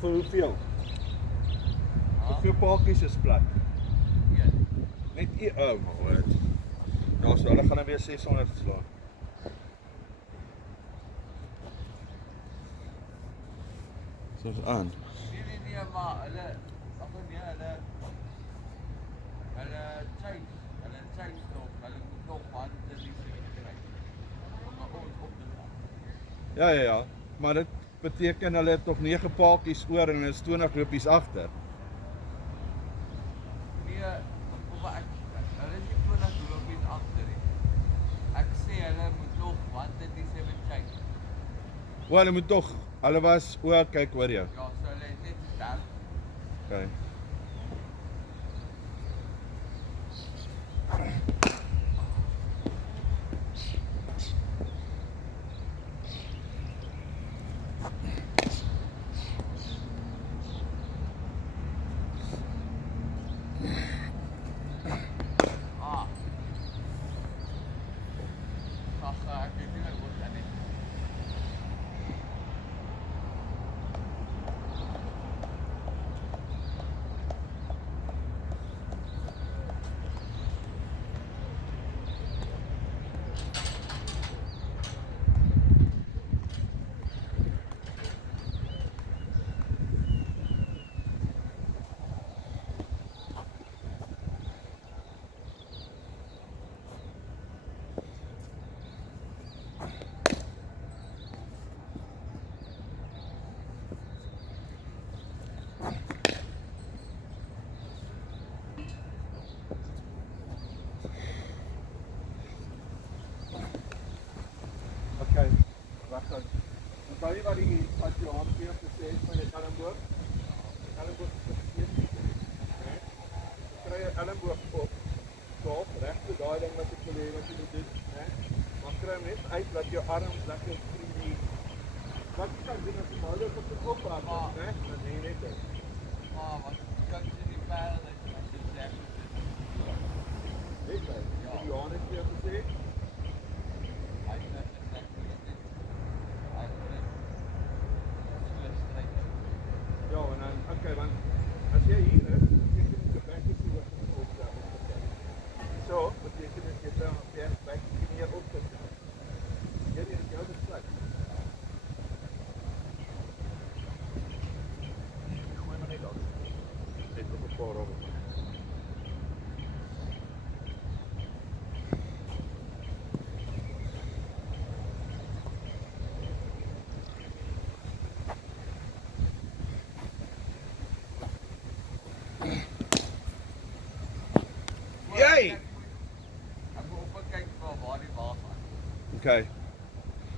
Vir hoeveel? Hoeveel paadjies is plat? Net een, oh my word. Nou so, hulle gaan dan weer 600 slaan. So is aan. Nee, maar hulle chase nog, hulle moet nog wante die kry. Maar ons op te gaan. Ja, maar dit beteken hulle het nog 9 paadjies oor en is 20 lopies agter. Nee, maar hulle is nie 20 lopies agter nie. Ek sê hulle moet nog wante die 7 chase. O, hulle moet tog, hulle was, o, kyk hoor jy. Ja, so hulle het net stel. Okay. Ek weet nie wat dan nie. Okay, wag dan. Onthou jy wat Johan vir gesê het van die elmboog? Elmboog is verkeerd. Okay. Kry jy elmboog op. Stop, regte daai ding wat ek wil hê wat jy moet doen, né? Maar kry net uit dat jou arms lekker free. Wat jy kan doen as jy nou op die ophou, né? Dan nee net dit. Maar wat kan jy nie perde dat jy dit sê? Weet jy? Johan het vir gesê ja, en dan, okay, want as jy hier is, beteken dit jy back is nie wat jy opstel. So, beteken dit jy dan op jy back nie meer opstel. Jy nie jou besluit. Gooi maar net daar. Net op 'n paar rowwe. Jy! Ek moet op kyk waar die wa gaan. Okay.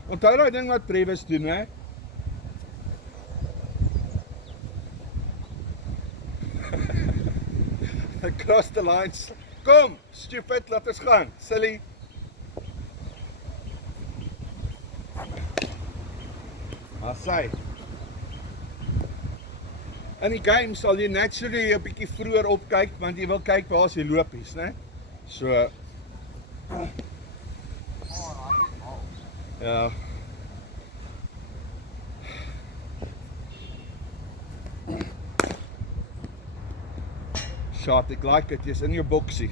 Onthou daai ding wat Previs doen, hè? Across the lines. Kom, stupid, laat ons gaan. Silly. Maar sy. In die game sal jy naturally 'n bietjie vroeër opkyk want jy wil kyk waar is die lopies, né? So ja. Shot, ek like dit, jy's in jou boksie.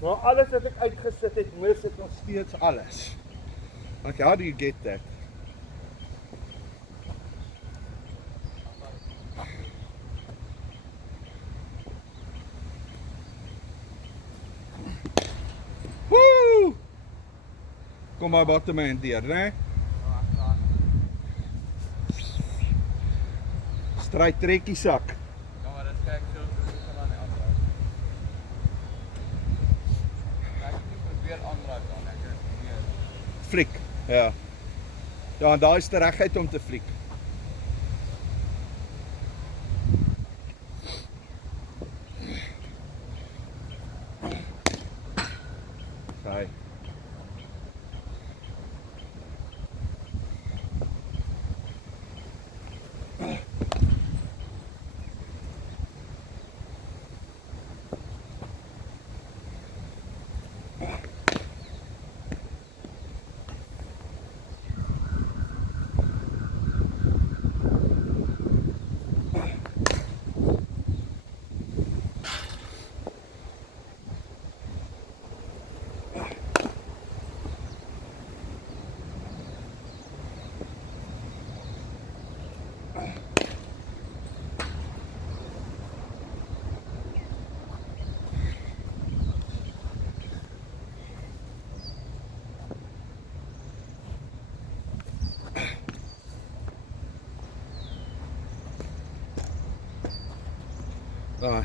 Maar alles wat ek uitgesit het, mis ek nog steeds alles. Like, how do you get that? Woo! Kom maar bottom end deur, né? Stryd trekkie sak. Ja, maar dit kyk so van aan die ander. Ek moet probeer aanraak dan ek weer. Fliek, ja. Ja, en daar is die regheid om te fliek. Hi. Ah,